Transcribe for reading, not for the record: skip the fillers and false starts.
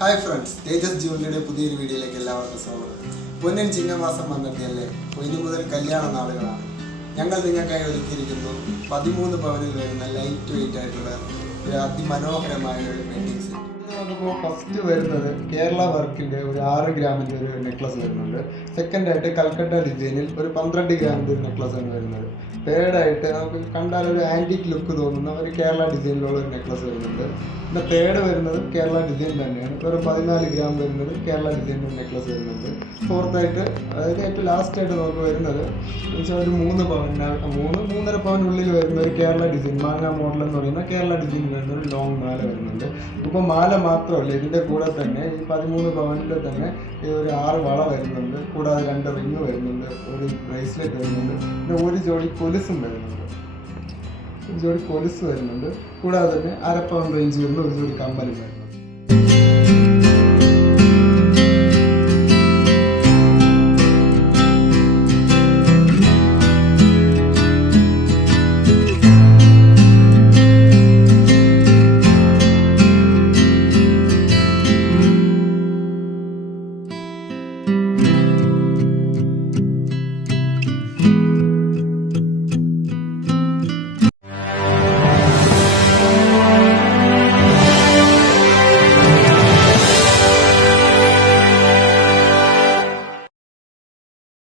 Hi friends, തേജസ് ജ്വല്ലറിയുടെ പുതിയൊരു വീഡിയോയിലേക്ക് എല്ലാവർക്കും സ്വാഗതം. പൊന്നിൻ ചിങ്ങമാസം വന്നെത്തിയല്ലേ, ഇനി മുതൽ കല്യാണ നാളുകളാണ്. ഞങ്ങൾ നിങ്ങൾക്കായി ഒരുക്കിയിരിക്കുന്നു 13 പവനിൽ വരുന്ന ലൈറ്റ് വെയിറ്റ് ആയിട്ടുള്ള ഒരു അതിമനോഹരമായ ഒരു വെഡിങ് സെറ്റ്. നോക്കുമ്പോൾ ഫസ്റ്റ് വരുന്നത് കേരള വർക്കിൻ്റെ ഒരു 6 ഗ്രാമിൻ്റെ ഒരു നെക്ലസ് വരുന്നുണ്ട്. സെക്കൻഡായിട്ട് കൽക്കട്ട ഡിസൈനിൽ ഒരു 12 ഗ്രാമിൻ്റെ ഒരു നെക്ലസ് ആണ് വരുന്നത്. തേർഡായിട്ട് നമുക്ക് കണ്ടാൽ ഒരു ആൻറ്റിക് ലുക്ക് തോന്നുന്ന ഒരു കേരള ഡിസൈനിലുള്ള ഒരു നെക്ലസ് വരുന്നുണ്ട്. പിന്നെ തേർഡ് വരുന്നത് കേരള ഡിസൈൻ തന്നെയാണ്, ഒരു 14 ഗ്രാം വരുന്നത് കേരള ഡിസൈനിൻ്റെ നെക്ലസ് വരുന്നുണ്ട്. ഫോർത്തായിട്ട്, അതായത് ഏറ്റവും ലാസ്റ്റായിട്ട് നമുക്ക് വരുന്നത് എന്നുവെച്ചാൽ ഒരു 3.5 പവനുള്ളിൽ വരുന്ന ഒരു കേരള ഡിസൈൻ മാങ്ങ മോഡൽ എന്ന് പറയുന്ന കേരള ഡിസൈൻ വരുന്ന ഒരു ലോങ് മാല വരുന്നുണ്ട്. ഇപ്പോൾ മാല മാത്രമല്ല, ഇതിൻ്റെ കൂടെ തന്നെ ഈ 13 പവനിൽ തന്നെ ഒരു 6 വള വരുന്നുണ്ട്, കൂടാതെ 2 റിങ് വരുന്നുണ്ട്, ഒരു ബ്രേസ്ലെറ്റ് വരുന്നുണ്ട്, പിന്നെ ഒരു ജോഡി കൊലുസും വരുന്നുണ്ട്. കൂടാതെ തന്നെ 1/2 പവൻ റേഞ്ച് വരുന്ന ഒരു ജോഡി കമ്മലും വരുന്നുണ്ട്.